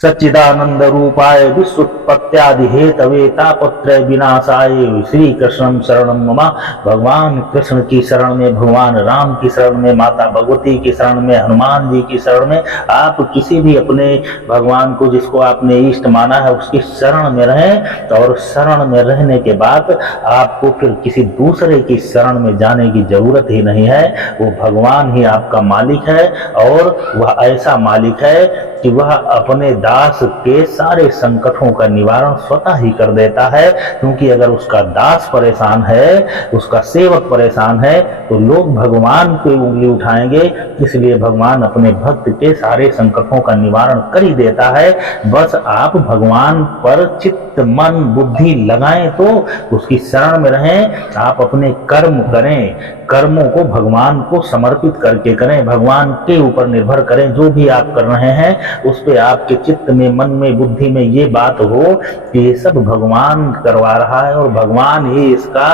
सच्चिदानंद रूपाय विश्वोत्पत्त्यादि Hathaway तापत्रय विनाशाय श्री कृष्णम शरणम मम। भगवान कृष्ण की शरण में, भगवान राम की शरण में, माता भगवती की शरण में, हनुमान जी की शरण में, आप किसी भी अपने भगवान को जिसको आपने इष्ट माना है उसकी शरण में रहें। और शरण में रहने के बाद आपको फिर किसी दूसरे की शरण में जाने की जरूरत ही नहीं है। वो भगवान ही आपका मालिक है और वह ऐसा मालिक है कि वह अपने दास के सारे संकटों का निवारण स्वतः ही कर देता है। क्योंकि अगर उसका दास परेशान है, उसका सेवक परेशान है, तो लोग भगवान पे उंगली उठाएंगे। इसलिए भगवान अपने भक्त के सारे संकटों का निवारण कर ही देता है। बस आप भगवान पर चित्त मन बुद्धि लगाएं, तो उसकी शरण में रहें। आप अपने कर्म करें, कर्मों को भगवान को समर्पित करके करें, भगवान के ऊपर निर्भर करें। जो भी आप कर रहे हैं उस पे आपके चित्त में, मन में, बुद्धि में ये बात हो कि ये सब भगवान करवा रहा है और भगवान ही इसका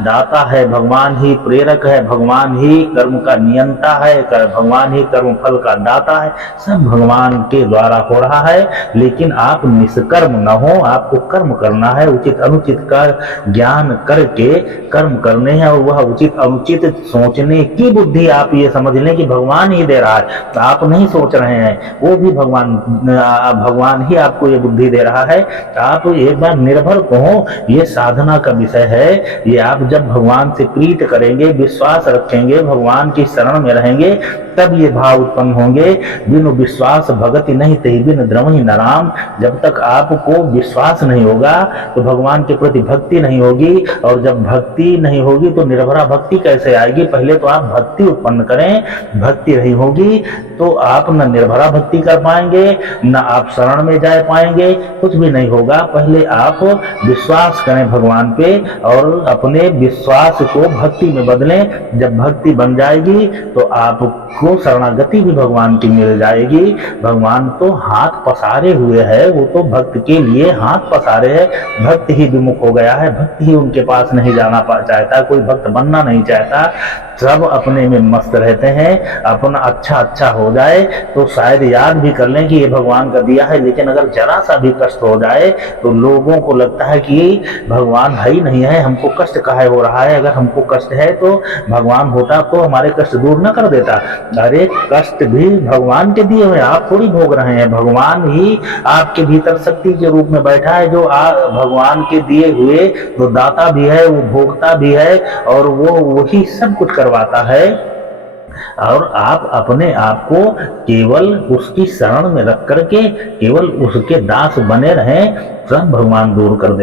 दाता है, भगवान ही प्रेरक है, भगवान ही कर्म का नियंता है, भगवान ही कर्म फल का दाता है। सब भगवान के द्वारा हो रहा है। लेकिन आप निष्कर्म न हो, आपको कर्म करना है, उचित अनुचित का ज्ञान करके कर्म करने हैं। और वह उचित अनुचित सोचने की बुद्धि आप ये समझ लें कि भगवान ही दे रहा है, आप नहीं सोच रहे हैं, वो भी भगवान ही आपको ये बुद्धि दे रहा है। आप एक बार निर्भर हो, ये साधना का विषय है। ये आप जब भगवान से प्रीत करेंगे, विश्वास रखेंगे, भगवान की शरण में रहेंगे, तब ये भाव उत्पन्न होंगे। बिनु विश्वास भगति नहीं तही बिन द्रवहि न राम। जब तक आपको विश्वास नहीं होगा तो भगवान के प्रति भक्ति नहीं होगी, और जब भक्ति नहीं होगी तो निर्भरा भक्ति कैसे आएगी। पहले तो आप भक्ति उत्पन्न करें, भक्ति नहीं होगी तो आप न निर्भरा भक्ति कर पाएंगे, न आप शरण में जा पाएंगे, कुछ भी नहीं होगा। पहले आप विश्वास करें भगवान पे और अपने विश्वास को भक्ति में बदलें। जब भक्ति बन जाएगी तो आपको शरणागति भी भगवान की मिल जाएगी। भगवान तो हाथ पसारे हुए है, वो तो भक्त के लिए हाथ पसारे है। भक्त ही विमुख हो गया है, भक्त ही उनके पास नहीं जाना चाहता, कोई भक्त बनना नहीं चाहता। सब अपने में मस्त रहते हैं। अपना अच्छा हो जाए तो शायद याद भी कर लें कि ये भगवान का दिया है, लेकिन अगर जरा सा भी कष्ट हो जाए तो लोगों को लगता है कि भगवान है ही नहीं है, हमको कष्ट काहे हो रहा है। अगर हमको कष्ट है तो भगवान होता तो हमारे कष्ट दूर न कर देता। अरे कष्ट भी भगवान के दिए हुए, आप थोड़ी भोग रहे हैं। भगवान ही आपके भीतर शक्ति के रूप में बैठा है, जो भगवान के दिए हुए वो दाता भी है, वो भोगता भी है, और वो वही सब कुछ करवाता है। और आप अपने आप को केवल उसकी शरण में रख करके केवल उसके दास बने रहें, सब भगवान दूर कर देते।